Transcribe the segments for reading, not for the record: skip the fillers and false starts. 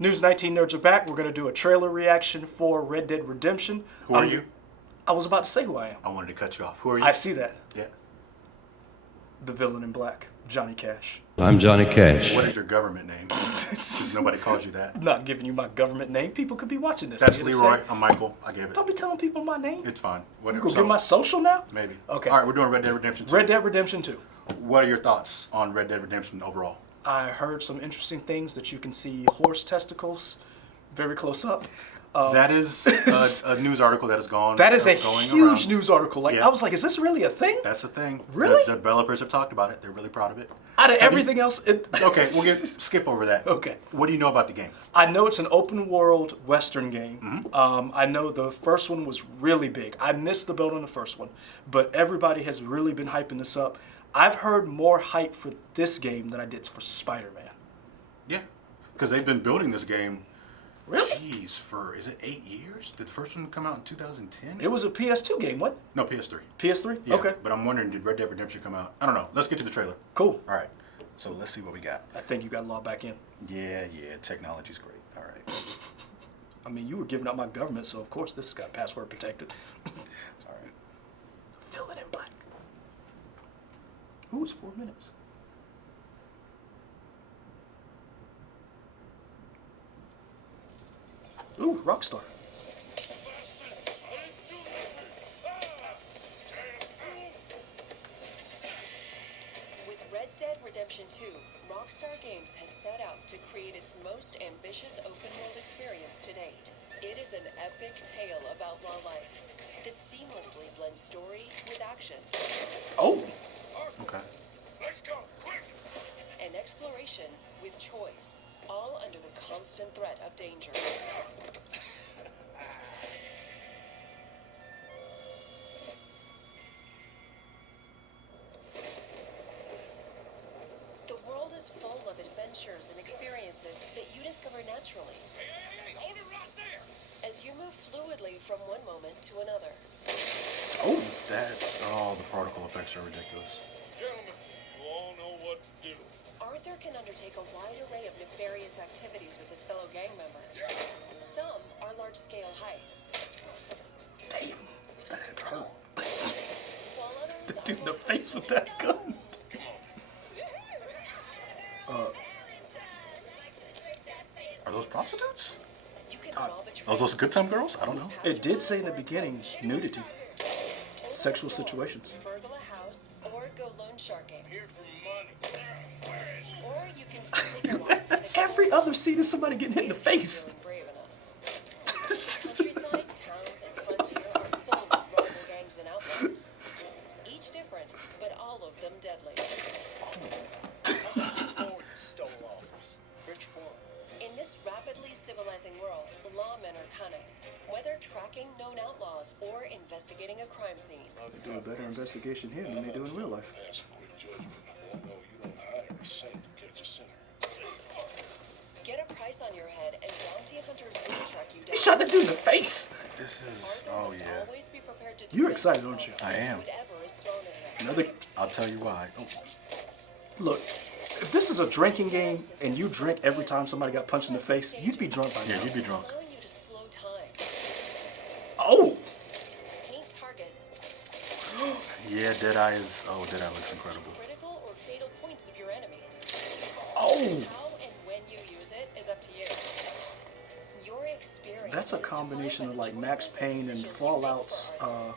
News 19 Nerds are back. We're going to do a trailer reaction for Red Dead Redemption. Who are you? I was about to say who I am. I wanted to cut you off. Who are you? I see that. Yeah. The villain in black, Johnny Cash. I'm Johnny Cash. What is your government name? Nobody calls you that. I'm not giving you my government name. People could be watching this. That's Leroy. I'm Michael. I gave it. Don't be telling people my name. It's fine. You Whatever. go get my social now? Maybe. Okay. All right, we're doing Red Dead Redemption 2. Red Dead Redemption 2. What are your thoughts on Red Dead Redemption overall? I heard some interesting things that you can see horse testicles very close up. That is a news article that is gone. That is a going huge around. news article. Like Yeah. I was like, is this really a thing? That's the thing. Really? The developers have talked about it. They're really proud of it. Out of everything else, Okay, skip over that. Okay. What do you know about the game? I know it's an open world Western game. Mm-hmm. I know the first one was really big. I missed the build on the first one, but everybody has really been hyping this up. I've heard more hype for this game than I did for Spider-Man. Yeah, because they've been building this game. Really? Jeez, is it 8 years? Did the first one come out in 2010? It was a PS2 game, what? No, PS3. PS3? Yeah, Okay. but I'm wondering, did Red Dead Redemption come out? I don't know. Let's get to the trailer. Cool. All right, so let's see what we got. I think you got logged back in. Yeah, technology's great. All right. I mean, you were giving up my government, so of course this has got password protected. All right. Villain in black. Ooh, it's 4 minutes. Ooh, Rockstar. With Red Dead Redemption 2, Rockstar Games has set out to create its most ambitious open-world experience to date. It is an epic tale of outlaw life that seamlessly blends story with action. Oh. Okay. Let's go, quick! And exploration with choice, all under the constant threat of danger. The world is full of adventures and experiences that you discover naturally Hey, hold it right there! as you move fluidly from one moment to another. Oh. The particle effects are ridiculous. Gentlemen, you all know what to do. Arthur can undertake a wide array of nefarious activities with his fellow gang members. Some are large-scale heists, Damn. That hurt. while others are Dude in the more face with personal. that gun. Are those prostitutes? You can rob a Are those good time girls? I don't know. It did say in the beginning, nudity. Sexual situations. burgle a house, or go loan sharking. Here for money. Where is it? Or you can simply go off and Every other scene is somebody getting hit in the face. feeling brave enough. Countryside, towns, and frontier are full of rival gangs and outlaws. Each different, but all of them deadly. How's that sword you stole off us? Which one? In this rapidly civilizing world, lawmen are cunning. Whether tracking known outlaws or investigating a crime scene. They do a better investigation here than they do in real life. Pass a quick judgment, although you don't hire a saint to catch a sinner. Get a price on your head and bounty hunters will track you down. He shot that dude in the face. This is. Arthur Oh must yeah. always be prepared to You're defend excited, aren't you? himself I am. against whatever is thrown at him. Another. I'll tell you why. Oh, Look, if this is a drinking game and you drink every time somebody got punched in the face, you'd be drunk by yeah, now. you'd be drunk. Allowing you to slow time, Oh. paint targets, Yeah, Deadeye is. Oh, Deadeye looks incredible. critical or fatal points of your enemies. Oh. How and when you use it is up to you. Your experience. That's a is defined combination by of the like Max choices Payne and decisions you make Fallout's for Arthur.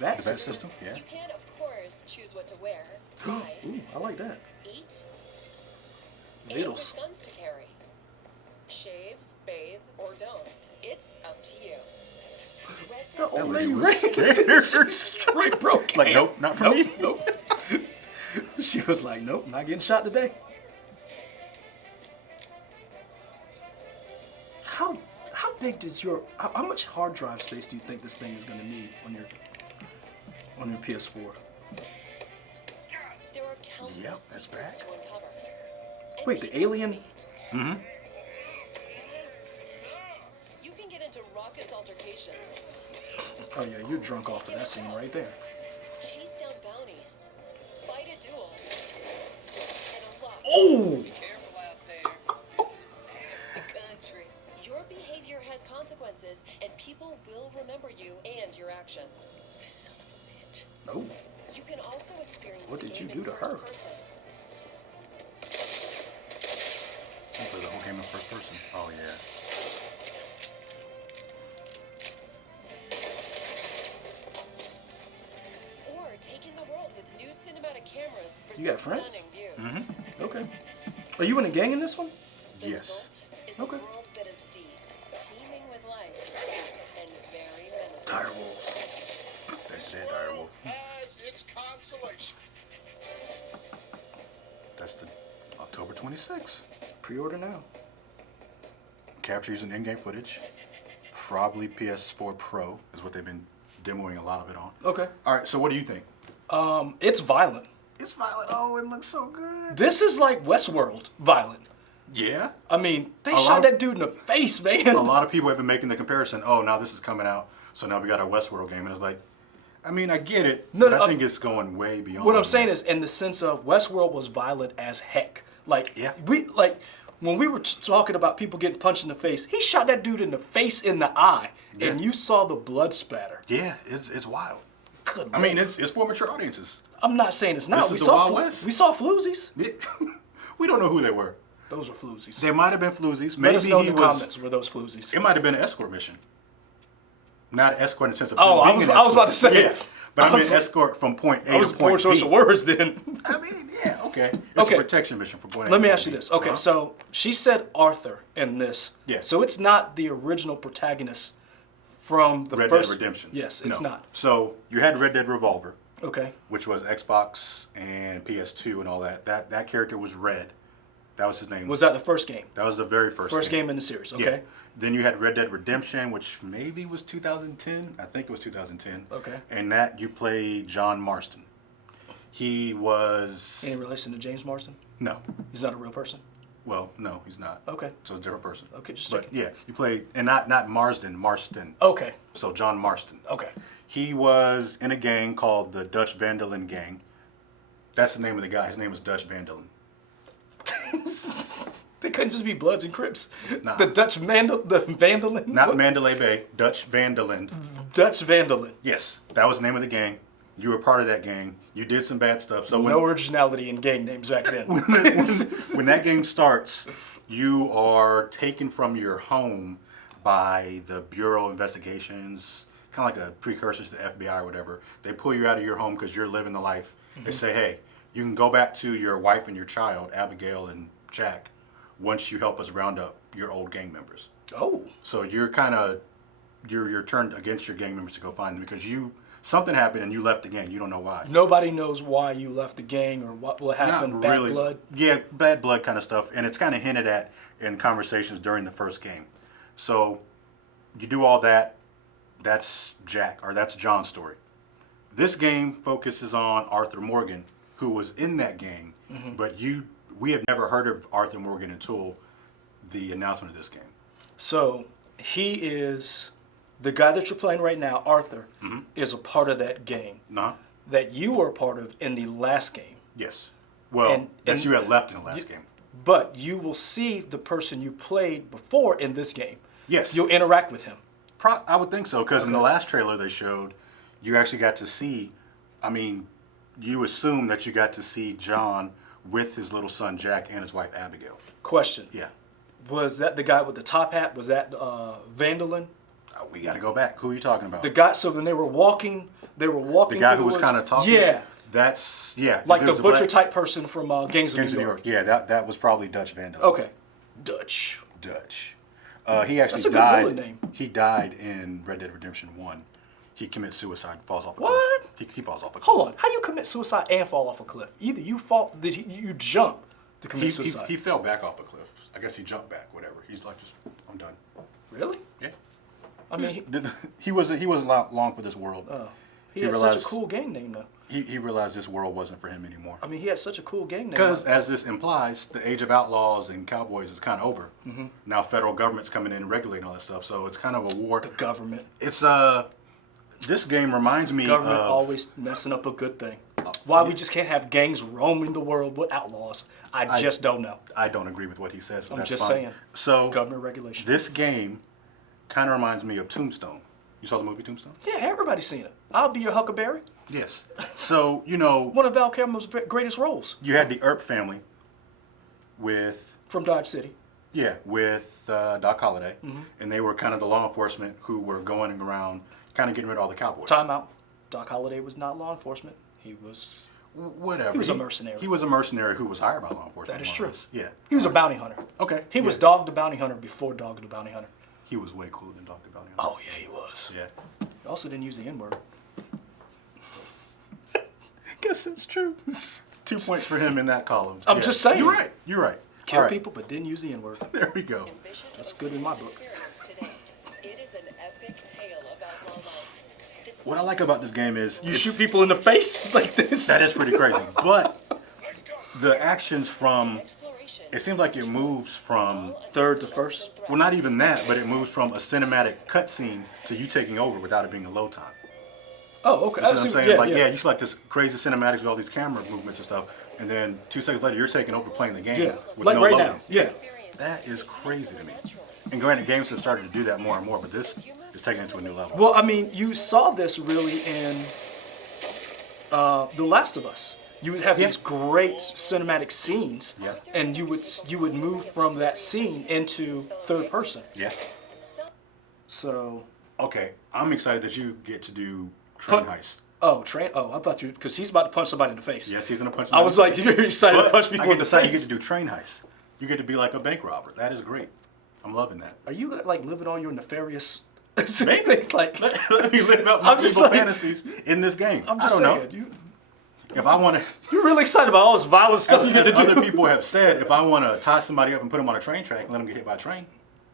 VAT The vet system. system? Yeah. You can, of course, choose what to wear, ride, Ooh, I like that. eat, and Vittles. which guns to carry. Shave, bathe, or don't. It's up to you. Red The Dead old lady lady was ran straight broke. Like, nope, not for me. Nope. She was like, nope, not getting shot today. How big does how much hard drive space do you think this thing is going to need on your PS4? There are countless Yep, that's secrets bad. to uncover. And Wait, the people to alien? meet. Mm-hmm. You can get into raucous altercations, Oh yeah, you're drunk off of that scene right there. chase down bounties, fight a duel, and a lot. Oh! Be careful out there. This is the country. options. Son of a bitch. Oh. You can also experience What the did you game do in to her? first person. You play the whole game in first person. Oh yeah. Or take in the world with new cinematic cameras for You some got friends? stunning views. Okay. Are you in a gang in this one? The Yes. result is Okay. a world that is deep, teeming with life, and very menacing. Direwolves. That's that direwolf. Has its consolation. That's the October 26th. Pre-order now. Capture using in-game footage. Probably PS4 Pro is what they've been demoing a lot of it on. Okay. All right, so what do you think? It's violent. It's violent. Oh, it looks so good. This is like Westworld violent. Yeah. I mean, they A lot shot of- that dude in the face, man. A lot of people have been making the comparison. Oh, now this is coming out, so now we got our Westworld game, and it's like, I mean, I get it, No, but no, I think it's going way beyond. What I'm saying is, in the sense of Westworld was violent as heck. Like, Yeah. when we were talking about people getting punched in the face, he shot that dude in the face, in the eye, and Yeah. you saw the blood spatter. Yeah, it's wild. Good I mean, Lord. it's for mature audiences. I'm not saying it's not. This We is the saw Wild West. we saw floozies. We don't know who they were. Those were floozies. They might have been floozies. Let us Maybe know in he the was. comments were those floozies. It might have been an escort mission. Not escort in the sense of. Oh, I being was an about to escort. say. Yeah, but I I mean was like- escort from point A I was to poor point choice B. of words then. I mean, yeah, okay. It's Okay. a protection mission for point A. Let to me point ask you B. this. Okay, Uh-huh. so she said Arthur in this. Yeah. So it's not the original protagonist from the Red first. Dead Redemption. Yes, it's No. not. So you had Red Dead Revolver, Okay. which was Xbox and PS2 and all that. That character was Red. That was his name. Was that the first game? That was the very first Game in the series. Yeah. Okay. Then you had Red Dead Redemption, which maybe was 2010. I think it was 2010. Okay. And that you played John Marston. He Any was relation to James Marsden? no. He's not a real person. Well, no, he's not. Okay. So a different person. Okay, just But checking. yeah, you played and not Marsden, Marston. Okay. So John Marston. Okay. He was in a gang called the Dutch Vandalen Gang. That's the name of the guy. His name was Dutch Vandalen. They couldn't just be Bloods and Crips. Nah. The Vandalin. Not What? Mandalay Bay, Dutch Vandalen. Dutch Vandalin. Yes, that was the name of the gang. You were part of that gang. You did some bad stuff. So when, No originality in gang names back then. when that game starts, you are taken from your home by the Bureau of Investigations, kind of like a precursor to the FBI or whatever. They pull you out of your home because you're living the life. They say, hey, you can go back to your wife and your child, Abigail and Jack, once you help us round up your old gang members. Oh. So you're kind of, you're turned against your gang members to go find them because something happened and you left the gang. You don't know why. Nobody knows why you left the gang or what happened. Not Bad really. blood. Yeah, bad blood kind of stuff. And it's kind of hinted at in conversations during the first game. So you do all that. That's Jack, or that's John's story. This game focuses on Arthur Morgan, who was in that gang, but we had never heard of Arthur Morgan until the announcement of this game. So he is the guy that you're playing right now, Arthur, is a part of that gang No? that you were a part of in the last game. Yes. Well, And- that and- you had left in the last game. But you will see the person you played before in this game. Yes. You'll interact with him. I would think so, because in the last trailer they showed, you actually got to see, I mean, you assume that you got to see John with his little son Jack and his wife Abigail. Question. Yeah. Was that the guy with the top hat? Was that Vandalin? We got to go back. Who are you talking about? The guy, so when they were walking The through guy the who was woods- kind of talking? Yeah. That's, yeah. Like if it the was a butcher black- type person from Gangs of Gangs New of York. Yeah, that was probably Dutch Vandal. Okay. Dutch. Dutch. He actually That's a good died. villain name. He died in Red Dead Redemption 1. He commits suicide, falls off a What? cliff. He falls off a cliff. Hold on. How you commit suicide and fall off a cliff? Either you fall, you jump to commit He suicide. fell back off a cliff. I guess he jumped back, whatever. He's like, I'm done. Really? Yeah. I mean, He wasn't long for this world. he he had realized- such a cool gang name though. He realized this world wasn't for him anymore. I mean, he had such a cool gang name. Because, as this implies, the age of outlaws and cowboys is kind of over. Now, federal government's coming in and regulating all that stuff, so it's kind of a war. The government. It's this game reminds me Government of always messing up a good thing. Why we just can't have gangs roaming the world with outlaws? I just don't know. I don't agree with what he says, but I'm that's just fine. saying. So Government regulation. this game kind of reminds me of Tombstone. You saw the movie Tombstone? Yeah, everybody's seen it. I'll Be Your Huckleberry. Yes. So, you know, One of Val Kilmer's greatest roles you had the Earp family with, from Dodge City. yeah, with Doc Holliday, and they were kind of the law enforcement who were going around kind of getting rid of all the cowboys. Time out. Doc Holliday was not law enforcement. He was. Whatever. He was a mercenary. He was a mercenary who was hired by law enforcement. That is more or true. less. Yeah. He was a bounty hunter. Okay. He was yeah. Dog the Bounty Hunter before Dog the Bounty Hunter. He was way cooler than Dr. Bounty Hunter. Oh yeah, he was. Yeah. He also didn't use the N-word. Guess that's true. 2 points for him in that column. I'm just saying. You're right. You're right. Kill All right. people, but didn't use the N-word. There we go. Ambitious That's good in my book. experience to date. It is an epic tale of outlaw life. It's What I like about this game is You it's- shoot people in the face like this. that is pretty crazy. But Let's go. the actions from exploration. it seems like it moves from Third to first. well, not even that, but it moves from a cinematic cutscene to you taking over without it being a load time. Oh, okay. You see what I'm saying? Yeah, you see like this crazy cinematics with all these camera movements and stuff, and then 2 seconds later you're taking over playing the game. Yeah. With Like no right loading. now. Yeah. That is crazy to me. And granted, games have started to do that more and more, but this is taking it to a new level. Well, I mean, you saw this really in The Last of Us. You would have Yeah. these great cinematic scenes, Yeah. and you would move from that scene into third person. Yeah. So, Okay, I'm excited that you get to do train heist. I thought you, because he's about to punch somebody in the face. Yes, he's gonna punch. I was like, you're excited to But punch people I in get the to say you face. get to do train heist. You get to be like a bank robber. That is great. I'm loving that. Are you like living on your nefarious? Maybe. Like, Let me live out my I'm just evil saying- fantasies in this game. I'm I just don't saying, know. If I want to, you're really excited about all this violent stuff as, you get as to do. other people have said, if I want to tie somebody up and put them on a train track and let them get hit by a train,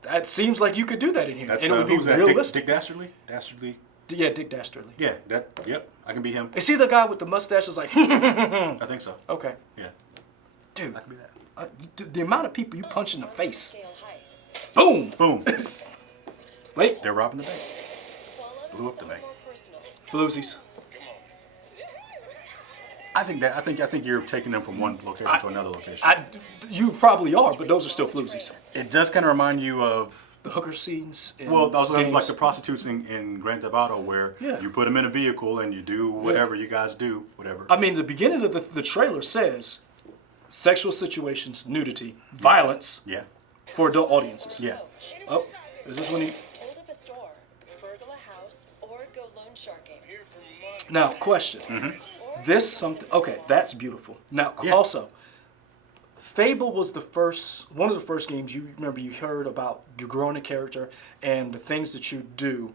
That seems like you could do that in here, that's and it would be who's that? realistic. Dick Dastardly. Dastardly. Yeah, Dick Dastardly. Yeah. That. Yep. I can be him. Is he the guy with the mustache? That's like, I think so. okay, Yeah. dude. I can be that. The amount of people you punch in the face. Scale heists. Boom. Boom. Wait, They're robbing the bank. While Blew up others the are bank. more personal. floozies. I think you're taking them from one location to another location. You probably are, but those are still floozies. It does kind of remind you of. The hooker scenes. In Well, I was like games. the prostitutes in Grand Theft Auto, where Yeah. you put them in a vehicle and you do whatever you guys do, whatever. I mean, the beginning of the trailer says sexual situations, nudity, violence Yeah, for adult audiences. yeah. Oh, is this when he? Hold up a store, burgle a house, or go loan sharking. Here for money. Now, question. Or This something. Okay, that's beautiful. Now, Yeah. also, Fable was one of the first games you remember you heard about you growing a character and the things that you do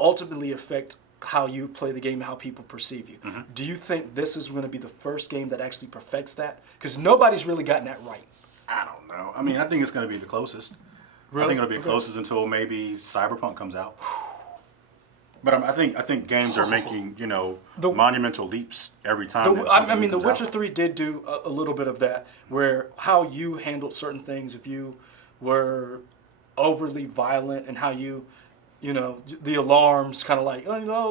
ultimately affect how you play the game and how people perceive you. Do you think this is going to be the first game that actually perfects that? Because nobody's really gotten that right. I don't know. I mean, I think it's going to be the closest. I think it'll be closest until maybe Cyberpunk comes out. But I think games are making monumental leaps every time. I mean, The Witcher 3 did do a little bit of that, where how you handled certain things, if you were overly violent, and how you, the alarms kind of like, oh, no,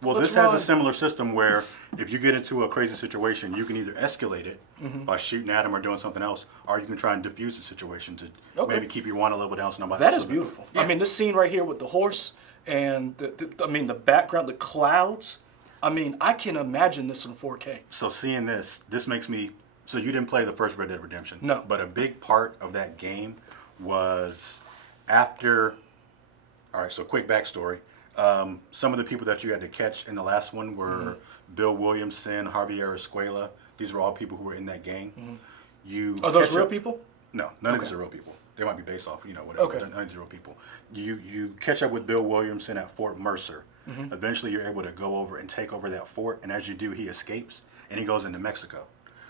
Well, Let's this has run. a similar system where if you get into a crazy situation, you can either escalate it by shooting at them or doing something else, or you can try and diffuse the situation to Okay. maybe keep your one a level down so nobody. that so is that- beautiful. Yeah. I mean, this scene right here with the horse and the background, the clouds. I mean, I can imagine this in 4K. So seeing this makes me. So you didn't play the first Red Dead Redemption? No. But a big part of that game was after. All right. So quick backstory. Some of the people that you had to catch in the last one were Bill Williamson, Javier Escuela. These were all people who were in that gang. You Are those catch real up- people? No, none of these are real people. They might be based off, whatever. Okay. But none of these are real people. You catch up with Bill Williamson at Fort Mercer. Eventually, you're able to go over and take over that fort. And as you do, he escapes and he goes into Mexico.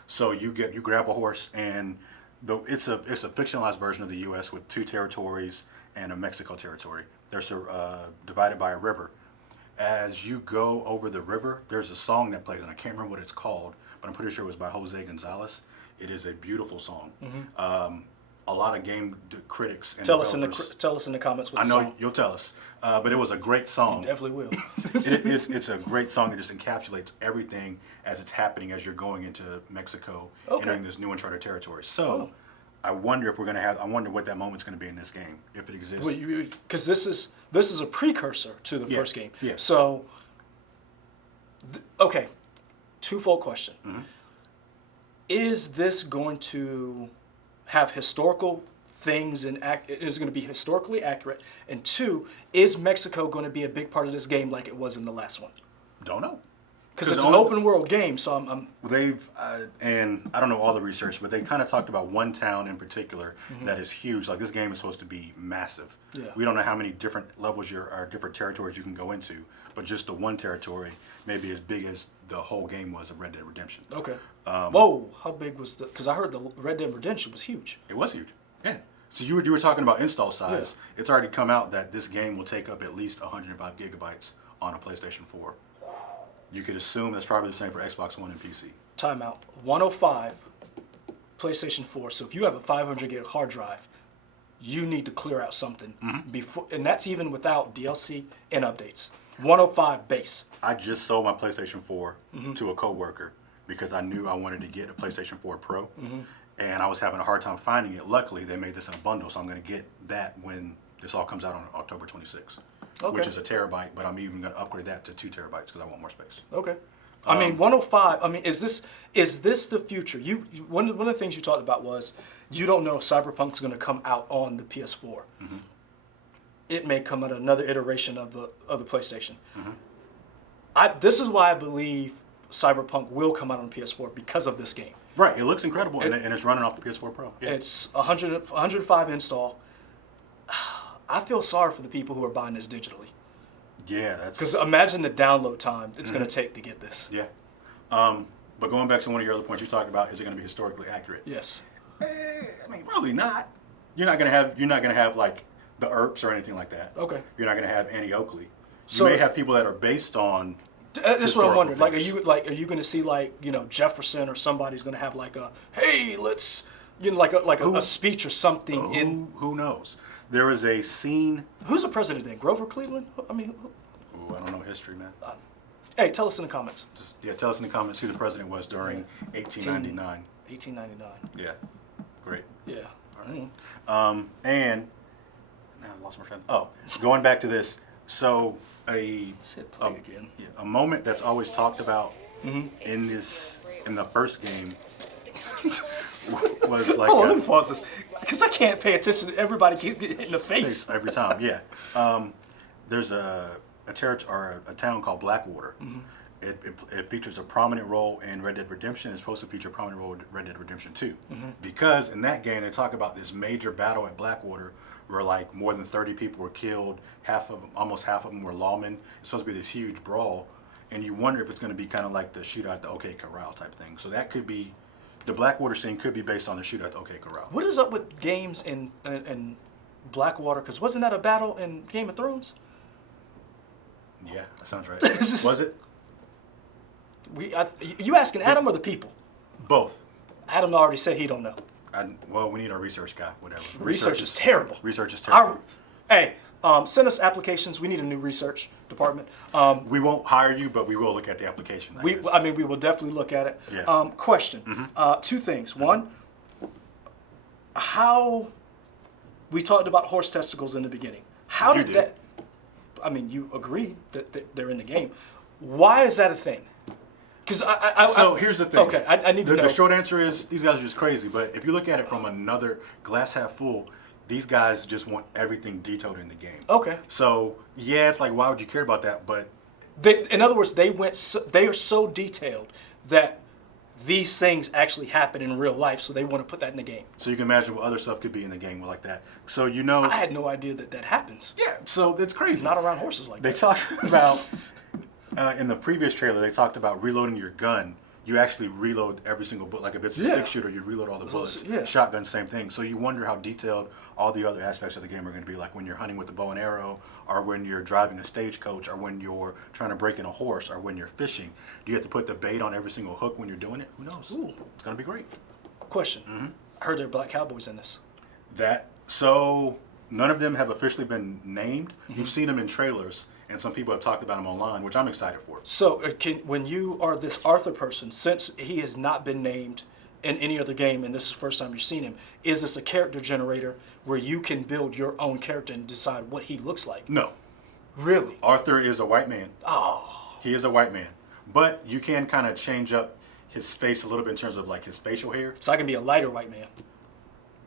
So you grab a horse, and it's a fictionalized version of the U.S. with 2 territories and a Mexico territory. They're divided by a river. As you go over the river, there's a song that plays, and I can't remember what it's called, but I'm pretty sure it was by Jose Gonzalez. It is a beautiful song. A lot of game critics and Tell us in developers- the comments what I the know song. you'll tell us, but it was a great song. Definitely will. It's a great song that just encapsulates everything as it's happening as you're going into Mexico, Okay. entering this new uncharted territory. So, I wonder if we're gonna have. I wonder what that moment's gonna be in this game, if it exists. Because this is a precursor to the first game. Yeah. So, okay, twofold question. Mm-hmm. Is this going to have historical things and is it going to be historically accurate? And two, is Mexico going to be a big part of this game like it was in the last one? Don't know. Because it's an open world game, so I'm They've and I don't know all the research, but they kind of talked about one town in particular that is huge. Like this game is supposed to be massive. Yeah. We don't know how many different levels or different territories you can go into, but just the one territory may be as big as the whole game was of Red Dead Redemption. okay. Whoa, how big was the? Because I heard the Red Dead Redemption was huge. It was huge. Yeah. So you were talking about install size. Yeah. It's already come out that this game will take up at least 105 gigabytes on a PlayStation 4. You could assume that's probably the same for Xbox One and PC. Timeout. 105, PlayStation 4. So if you have a 500 gig hard drive, you need to clear out something before, and that's even without DLC and updates. 105 base. I just sold my PlayStation 4 to a coworker because I knew I wanted to get a PlayStation 4 Pro, and I was having a hard time finding it. Luckily, they made this in a bundle, so I'm going to get that when this all comes out on October 26th. Okay. Which is a terabyte, but I'm even going to upgrade that to 2 terabytes because I want more space. Okay. I mean, 105. I mean, is this the future? One of the things you talked about was you don't know if Cyberpunk's going to come out on the PS4. It may come out another iteration of the PlayStation. This is why I believe Cyberpunk will come out on PS4 because of this game. Right. It looks incredible, and it's running off the PS4 Pro. Yeah. It's 105 install. I feel sorry for the people who are buying this digitally. Yeah, that's... Because imagine the download time it's going to take to get this. Yeah. But going back to one of your other points you talked about, is it going to be historically accurate? Yes. I mean, probably not. You're not going to have like the Earps or anything like that. Okay. You're not going to have Annie Oakley. So- You may have people that are based on... That's what I'm wondering. figures. Are you going to see Jefferson or somebody's going to have like a hey let's a speech or something in? Who knows? There is a scene... Who's the president then? Grover Cleveland? I mean, Ooh, I don't know history, man. hey, tell us in the comments. Tell us in the comments who the president was during 1899. 1899. Yeah, great. Yeah. And now I lost my friend. Oh, going back to this. So a moment that's always talked about in the first game was like. Hold on, let me pause this because I can't pay attention to everybody keeps getting hit in the face every time. Yeah. There's a town called Blackwater. It features a prominent role in Red Dead Redemption. It's supposed to feature a prominent role in Red Dead Redemption 2. Because in that game, they talk about this major battle at Blackwater where like more than 30 people were killed. Almost half of them were lawmen. It's supposed to be this huge brawl. And you wonder if it's going to be kind of like the shootout at the OK Corral type thing. So that could be, the Blackwater scene could be based on the shootout at the OK Corral. What is up with games in Blackwater? Because wasn't that a battle in Game of Thrones? Yeah, that sounds right. Was it? You asking Adam or the people? Both. Adam already said he don't know. Well, we need our research guy, whatever. Research is terrible. Research is terrible. Send us applications. We need a new research department. We won't hire you, but we will look at the application. We will definitely look at it. Yeah. Question. Two things. One, how we talked about horse testicles in the beginning. How did that? I mean, you agreed that they're in the game. Why is that a thing? Because So here's the thing. Okay, I need to know. The short answer is these guys are just crazy. But if you look at it from another glass half full, these guys just want everything detailed in the game. Okay. So yeah, it's like why would you care about that? But in other words, they are so detailed that these things actually happen in real life, so they want to put that in the game. So you can imagine what other stuff could be in the game like that. So I had no idea that happens. Yeah. So it's crazy. Not around horses like that. They talked about in the previous trailer. They talked about reloading your gun. You actually reload every single bullet. Like if it's a 6-shooter, you reload all the bullets. Yeah. Shotgun, same thing. So you wonder how detailed all the other aspects of the game are going to be, like when you're hunting with a bow and arrow, or when you're driving a stagecoach, or when you're trying to break in a horse, or when you're fishing. Do you have to put the bait on every single hook when you're doing it? Who knows? Ooh. It's going to be great. Question. I heard there are black cowboys in this. So none of them have officially been named. You've seen them in trailers, and some people have talked about them online, which I'm excited for. So when you are this Arthur person, since he has not been named in any other game, and this is the first time you've seen him, is this a character generator where you can build your own character and decide what he looks like? No. Really? Arthur is a white man. Oh. He is a white man. But you can kind of change up his face a little bit in terms of like his facial hair. So I can be a lighter white man.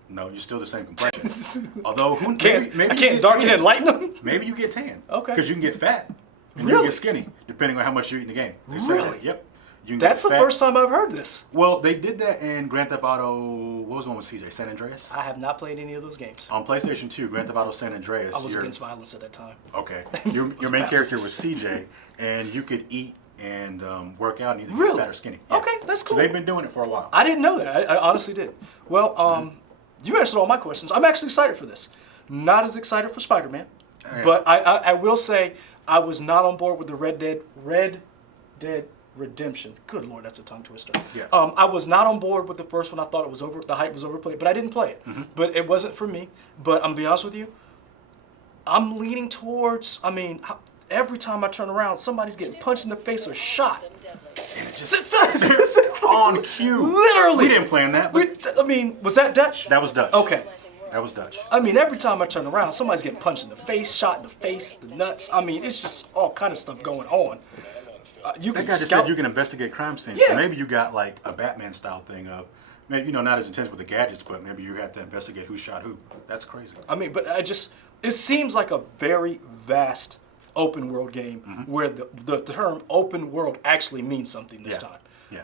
No, you're still the same complexion. Although, maybe I you can't get darken tan. and lighten him? Maybe you get tan. Okay. Because you can get fat. And you Really? can get skinny, depending on how much you eat in the game. They say Really? that. Yep. You can That's get the fat. first time I've heard this. Well, they did that in Grand Theft Auto. What was the one with CJ? San Andreas? I have not played any of those games. On PlayStation 2, Grand Theft Auto San Andreas. I was you're- against violence at that time. Okay. was Your a main character was pacifist. CJ, and you could eat and work out and either Really? get fat or skinny. Okay, that's cool. So they've been doing it for a while. I didn't know that. I honestly did. Well, you answered all my questions. I'm actually excited for this. Not as excited for Spider-Man, Yeah. but I will say I was not on board with the Red Dead Redemption. Good Lord, that's a tongue twister. Yeah. I was not on board with the first one. I thought it was the hype was overplayed, but I didn't play it. But it wasn't for me. But I'm gonna be honest with you, I'm leaning towards. I mean, every time I turn around, somebody's getting punched in the face or shot. Them deadly. On cue. Literally. We didn't plan that, but I mean, was that Dutch? that was Dutch. Okay. That was Dutch. I mean, every time I turn around, somebody's getting punched in the face, shot in the face, the nuts. I mean, it's just all kind of stuff going on. You That can guy just scout. said you can investigate crime scenes. Yeah. So maybe you got like a Batman style thing of, maybe, not as intense with the gadgets, but maybe you had to investigate who shot who. That's crazy. I mean, but it seems like a very vast open world game where the term open world actually means something this time. Yeah.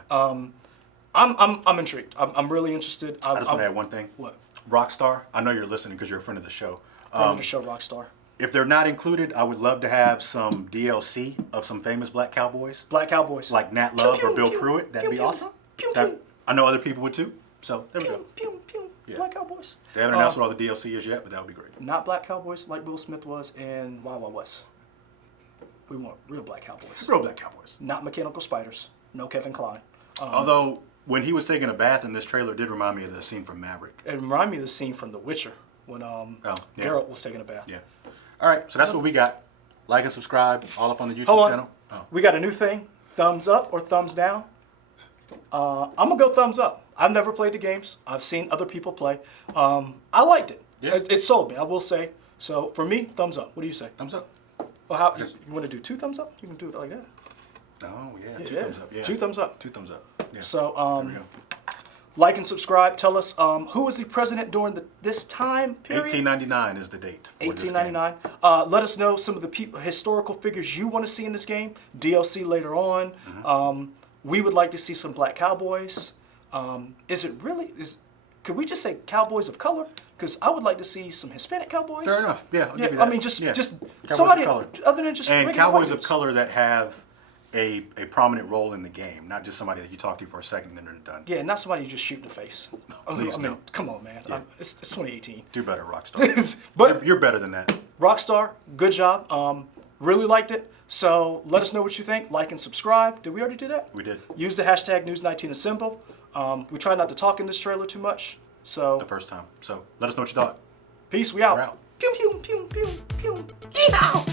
I'm intrigued. I'm really interested. I just want to add one thing. What? Rockstar, I know you're listening because you're a friend of the show. Friend of the show, Rockstar. If they're not included, I would love to have some DLC of some famous black cowboys, Black Cowboys. like Nat Pew, Love pew, or Bill pew, Pruitt. That'd pew, be pew, awesome. pew, That- pew. I know other people would too. So there we go. Pew, pew, pew. Yeah. Black Cowboys. They haven't announced what all the DLC is yet, but that would be great. Not Black Cowboys like Will Smith was in Wild Wild West. We want real Black Cowboys. Real black cowboys. Not mechanical spiders. No Kevin Kline. Although when he was taking a bath in this trailer, it did remind me of the scene from Maverick. It reminded me of the scene from The Witcher when yeah. Geralt was taking a bath. Yeah. All right, so that's what we got. Like and subscribe, all up on the YouTube Hold on. channel. Oh. We got a new thing. Thumbs up or thumbs down? I'm going to go thumbs up. I've never played the games. I've seen other people play. I liked it. Yeah. It sold me, I will say. So for me, thumbs up. What do you say? Thumbs up. Well, how Yes. you want to do 2 thumbs up? You can do it like that. Oh yeah, two Yeah. thumbs up. Yeah. 2 thumbs up. 2 thumbs up. Yeah. So there we go. like and subscribe. Tell us who was the president during this time period? 1899 is the date for this game. 1899. Let us know some of the historical figures you want to see in this game. DLC later on. Mm-hmm. We would like to see some black cowboys. Could we just say cowboys of color? Because I would like to see some Hispanic cowboys. Fair enough. Yeah, I'll Yeah, give you I that. mean, just Yeah. just Cowboys somebody of color. other than just And regular cowboys white of dudes. color that have a prominent role in the game, not just somebody that you talk to for a second and then they're done. Yeah, not somebody you just shoot in the face. Please, I mean, no. come on, man. Yeah. It's 2018. Do better, Rockstar. But- you're better than that. Rockstar, good job. Really liked it. So let us know what you think. Like and subscribe. Did we already do that? We did. Use the hashtag News19Assemble. We try not to talk in this trailer too much. So The first time. So let us know what you thought. peace. We out. We're out. Pew pew pew pew pew. Yeehaw!